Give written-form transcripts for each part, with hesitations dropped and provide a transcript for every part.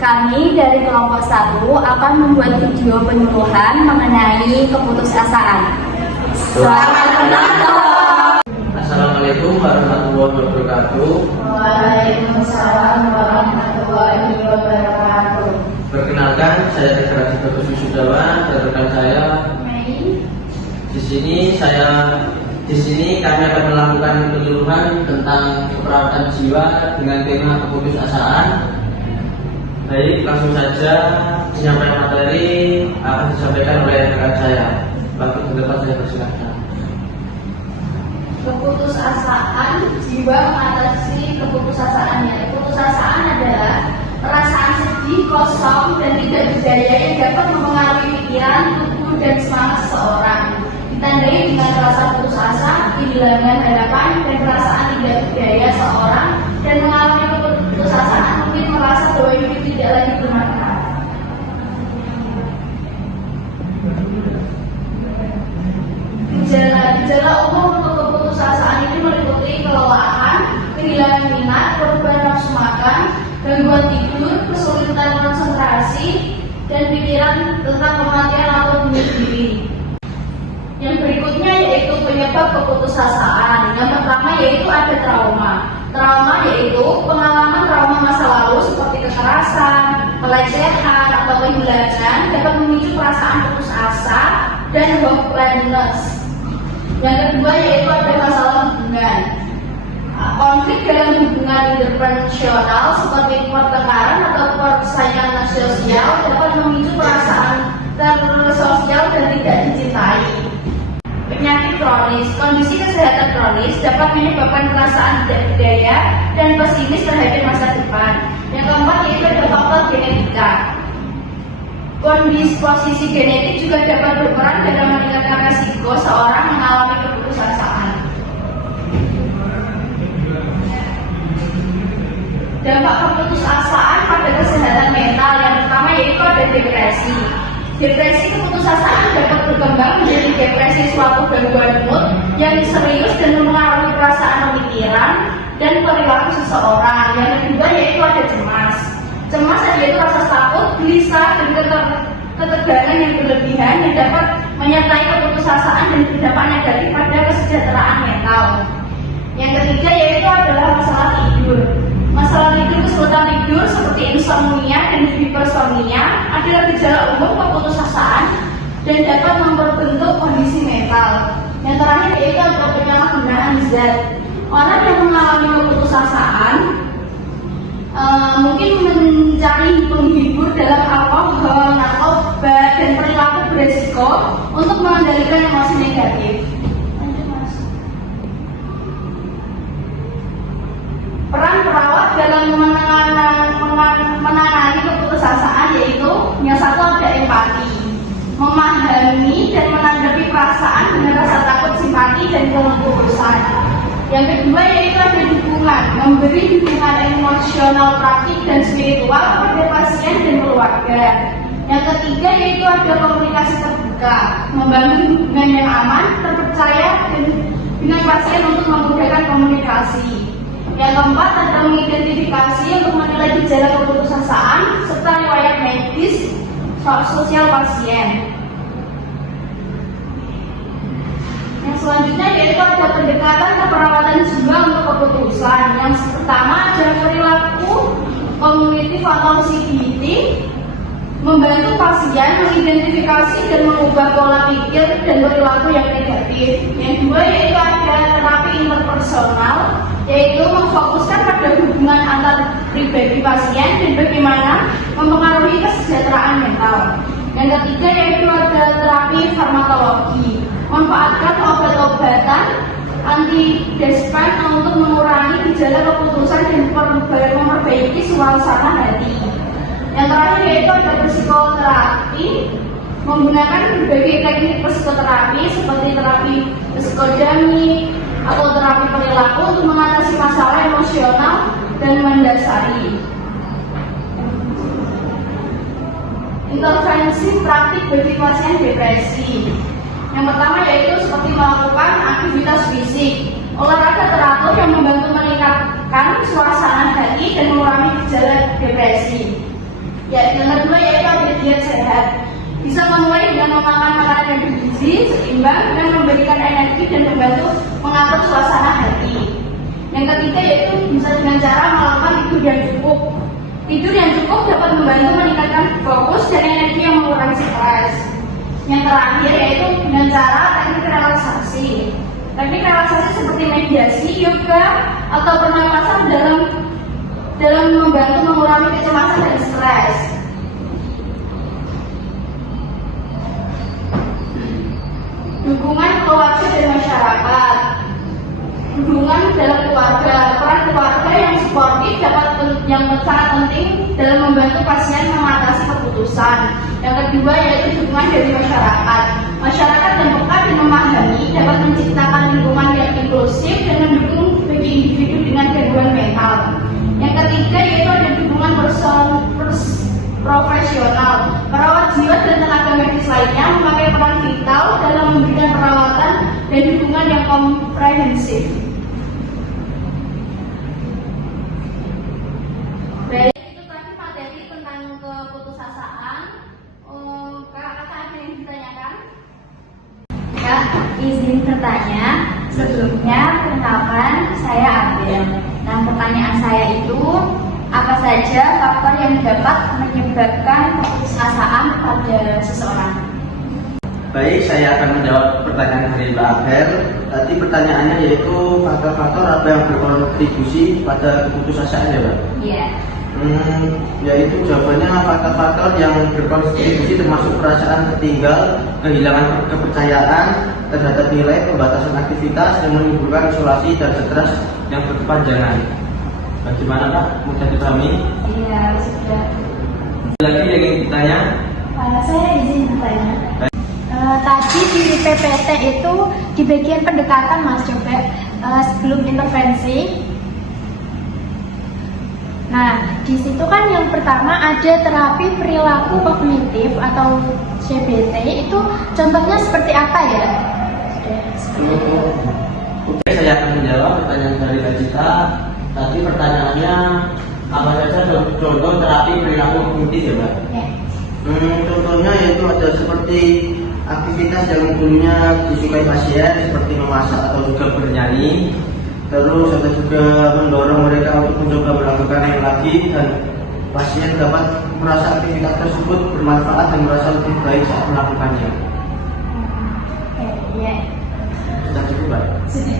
Kami dari kelompok 1 akan membuat video penyuluhan mengenai keputusasaan. Selamat menonton! Assalamualaikum warahmatullahi wabarakatuh. Waalaikumsalam warahmatullahi wabarakatuh. Perkenalkan, saya Tegar Bagus Wisudawan dan rekan saya Mei. Di sini kami akan melakukan penyuluhan tentang keperawatan jiwa dengan tema keputusasaan. Baik, langsung saja penyampaian materi akan disampaikan oleh rekan saya. Waktu terdepan saya persilakan. Keputusasaan, jiwa mengatasi keputusasaan. Keputusasaan adalah perasaan sedih, kosong, dan tidak berdaya yang dapat mempengaruhi pikiran, tubuh, dan semangat seseorang. Ditandai dengan rasa putus asa, kehilangan harapan, dan perasaan tidak berdaya seorang, dan mengalami keputusasaan mungkin merasa bahwa hidup tidak lagi bermanfaat. Gejala umum untuk keputusasaan ini meliputi kelelahan, kehilangan minat, perubahan nafsu makan, gangguan tidur, kesulitan konsentrasi, dan pikiran tentang kematian atau bunuh diri. Yang berikutnya yaitu penyebab keputusasaan. Yang pertama yaitu ada trauma. Trauma yaitu pengalaman trauma masa lalu seperti kekerasan, pelecehan, atau kehilangan dapat memicu perasaan putus asa dan hopelessness. Yang kedua yaitu ada masalah hubungan. Konflik dalam hubungan interpersonal seperti pertengkaran atau persaingan sosial dapat memicu perasaan tersosial dan tidak dicintai. Penyakit kronis, kondisi kesehatan kronis dapat menyebabkan perasaan tidak berdaya dan pesimis terhadap masa depan. Yang keempat yaitu ada faktor genetika. Kondisi posisi genetik juga dapat berperan dalam meningkatkan resiko seorang mengalami keputusasaan. Dampak keputusasaan pada kesehatan mental yang pertama yaitu ada depresi. Depresi keputusasaan dapat berkembang menjadi depresi suatu gangguan mood yang serius dan mempengaruhi perasaan, pemikiran, dan perilaku seseorang. Yang kedua yaitu ada cemas. Cemas yaitu rasa takut, gelisah, dan ketegangan yang berlebihan yang dapat menyertai keputusasaan dan berdampak negatif pada kesejahteraan mental. Yang ketiga yaitu adalah masalah tidur. Masalah tidur, kesulitan tidur seperti insomnia dan hipersomnia adalah gejala umum keputusasaan dan dapat memperbentuk kondisi mental. Yang terakhir yaitu adalah penyalahgunaan zat. Orang yang mengalami keputusasaan mungkin mencari penghibur dalam alkohol, narkoba, dan perilaku beresiko untuk mengendalikan emosi negatif. Peran perawat dalam menangani keputusasaan yaitu yang satu ada empati, memahami dan menanggapi perasaan dengan rasa takut, simpati, dan keputusan. Yang kedua yaitu ada dukungan, memberi dukungan emosional, praktik, dan spiritual kepada pasien dan keluarga. Yang ketiga yaitu ada komunikasi terbuka, membangun hubungan yang aman, terpercaya dengan pasien untuk memudahkan komunikasi. Yang keempat ada mengidentifikasi untuk menilai gejala keputusasaan serta riwayat medis sosial pasien. Yang selanjutnya yaitu ada pendekatan keperawatan jiwa untuk keputusan. Yang pertama ada perilaku cognitive atau CBT, membantu pasien mengidentifikasi dan mengubah pola pikir dan perilaku yang negatif. Yang kedua yaitu ada terapi interpersonal, yaitu memfokuskan pada hubungan antar pribadi pasien dan bagaimana mempengaruhi kesejahteraan mental. Yang ketiga yaitu ada terapi farmakologi, memanfaatkan obat-obatan antidepresan untuk mengurangi gejala keputusan dan memperbaiki suasana hati. Yang terakhir yaitu ada psikoterapi, menggunakan berbagai teknik psikoterapi seperti terapi psikodinamik atau terapi perilaku untuk mengatasi masalah emosional dan mendasari. Intervensi praktik bagi pasien depresi. Yang pertama yaitu seperti melakukan aktivitas fisik, olahraga teratur yang membantu meningkatkan suasana hati dan mengurangi gejala depresi. Ya, yang kedua yaitu ada diet sehat. Bisa memulai dengan memakan makanan yang bergizi, seimbang, dan memberikan energi dan membantu mengatur suasana hati. Yang ketiga yaitu bisa dengan cara melakukan tidur yang cukup. Tidur yang cukup dapat membantu meningkatkan fokus dan energi yang mengurangi stres. Yang terakhir yaitu dengan cara teknik relaksasi. Teknik relaksasi seperti mediasi, yoga, atau pernapasan dalam membantu mengurangi kecemasan dan stres. Dukungan keluarga dan masyarakat. Dukungan dalam keluarga, peran keluarga yang suportif yang sangat penting dalam membantu pasien mengatasi keputusan. Yang kedua yaitu dukungan dari masyarakat. Masyarakat yang peka dan memahami dapat menciptakan lingkungan yang inklusif dan mendukung bagi individu dengan gangguan mental. Yang ketiga yaitu ada dukungan profesional. Perawat jiwa dan tenaga medis lainnya memakai peran vital dalam memberikan perawatan dan dukungan yang komprehensif. Baik, itu tadi materi tentang keputusasaan. Kakak ada yang ditanyakan? Kak, izin bertanya. Sebelumnya, perkenalkan, saya Abel. Nah, pertanyaan saya itu, apa saja faktor yang dapat menyebabkan keputusasaan pada seseorang? Baik, saya akan menjawab pertanyaan dari Mbak Abel. Tadi pertanyaannya yaitu faktor-faktor apa yang berkontribusi pada keputusasaan ya, Mbak? Iya. Yaitu jawabannya faktor-faktor yang berkontribusi termasuk perasaan tertinggal, kehilangan kepercayaan terhadap nilai, pembatasan aktivitas yang menimbulkan isolasi dan stres yang berkepanjangan. Bagaimana Pak? Mudah dipahami? Iya, sudah. Lagi yang ingin ditanya? Saya izin bertanya. Tadi di PPT itu di bagian pendekatan Mas coba sebelum intervensi. Nah, di situ kan yang pertama ada terapi perilaku kognitif atau CBT, itu contohnya seperti apa ya? Oke, saya akan menjawab pertanyaan dari Mbak Cita. Tadi pertanyaannya apa saja contoh terapi perilaku kognitif ya Mbak? Ya. Contohnya yaitu ada seperti aktivitas yang dulunya disukai pasien seperti memasak atau juga bernyanyi. Terus ada juga mendorong mereka untuk mencoba melakukan yang lagi dan pasien dapat merasa aktivitas tersebut bermanfaat dan merasa lebih baik saat melakukannya. Iya. Sudah cukup Mbak? Sudah.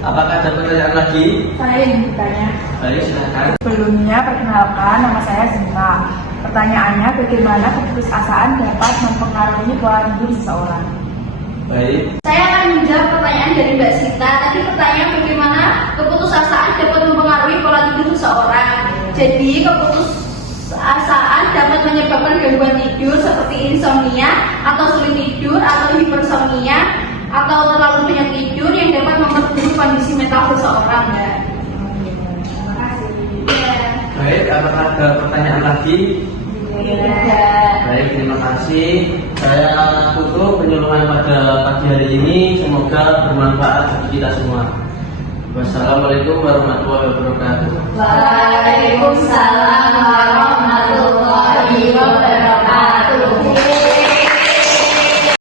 Apakah ada pertanyaan lagi? Saya ingin bertanya. Baik, silakan. Sebelumnya, perkenalkan, nama saya Zinta. Pertanyaannya, bagaimana keputusasaan dapat mempengaruhi pola hidup seseorang? Baik. Saya akan menjawab pertanyaan dari Mbak Sita. Tadi pertanyaan bagaimana keputusasaan dapat mempengaruhi pola tidur seseorang. Jadi keputusasaan dapat menyebabkan gangguan tidur seperti insomnia atau sulit tidur atau hipersomnia atau terlalu banyak tidur yang dapat memperburuk kondisi mental seseorang. Ya. Terima kasih. Ya. Baik, apakah ada pertanyaan lagi? Ya. Baik, terima kasih. Saya tutup penyuluhan pada pagi hari ini. Semoga bermanfaat bagi kita semua. Wassalamualaikum warahmatullahi wabarakatuh. Waalaikumsalam warahmatullahi wabarakatuh.